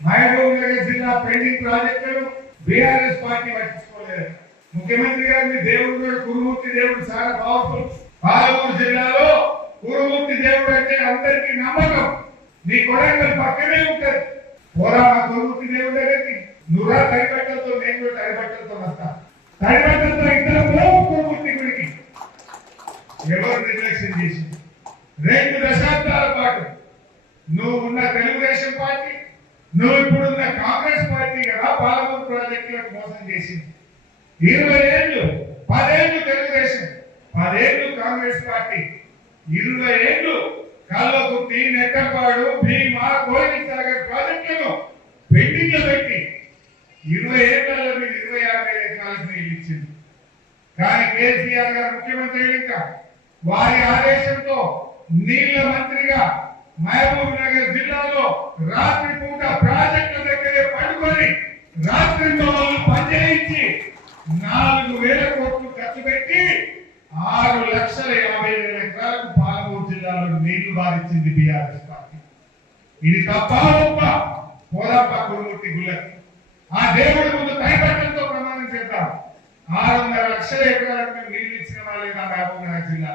మహబూబ్ నగర్ జిల్లా పెండింగ్ ప్రాజెక్టులను BRS party పట్టించుకోలేదు. ముఖ్యమంత్రి గారిని దేవుడు కురుమూర్తి దేవుడు చాలా పవర్ఫుల్. పాలమూరు జిల్లాలో కురుమూర్తి దేవుడు అంటే అందరికీ నమ్మకం. నీ కొడంగల్ పక్కనే ఉంటది. పోరా కురుమూర్తి దేవుడు దగ్గరికి నువ్వురా తడిబట్టలతో, నేను కూడా తడిబట్టలతో వస్తా. తడిబట్టలతో ఇద్దరు పోవు కురుమూర్తి గుడికి. ఎవరు నిర్లక్ష్యం చేసి 2 దశాబ్దాల పాటు నువ్వు ఉన్న తెలుగుదేశం పార్టీ, నువ్వు ఇప్పుడున్న కాంగ్రెస్ పార్టీ కదా పాలమూరు ప్రాజెక్టులకు మోసం చేసింది. 20 ఏళ్ళు, 10 ఏళ్ళు తెలుగుదేశం, 10 ఏళ్ళు కాంగ్రెస్ పార్టీ, 20 ఏళ్ళు కల్లకుర్తి, నెట్టపాడు, భీమా, కోయిల్ సాగర్ ప్రాజెక్టులను పెండింగ్ లో పెట్టి 20 ఏళ్లలో మీరు 26,000 ఎకరాలకు నీళ్ళు ఇచ్చింది. కానీ కేసీఆర్ గారు ముఖ్యమంత్రి ఇంకా వారి ఆదేశంతో నీళ్ల మంత్రిగా మహబూబ్ నగర్ జిల్లాలో రాత్రి పూట ప్రాజెక్టుల దగ్గరే పడుకొని రాత్రితో పనిచేయించి 4,000 కోట్లు ఖర్చు పెట్టి 6,50,000 ఎకరాలకు పాలమూరు జిల్లాలో నీళ్లు బారించింది బీఆర్ఎస్ పార్టీ. ఇది తప్ప గొప్ప పోరాప కురుమూర్తి గుళ్ళకి ఆ దేవుడి ముందు కైపట్టంతో ప్రమాణం చేద్దాం. 6,00,000 ఎకరాలకు నీళ్లు ఇచ్చిన వాళ్ళే నా మహబూబ్ నగర్ జిల్లా.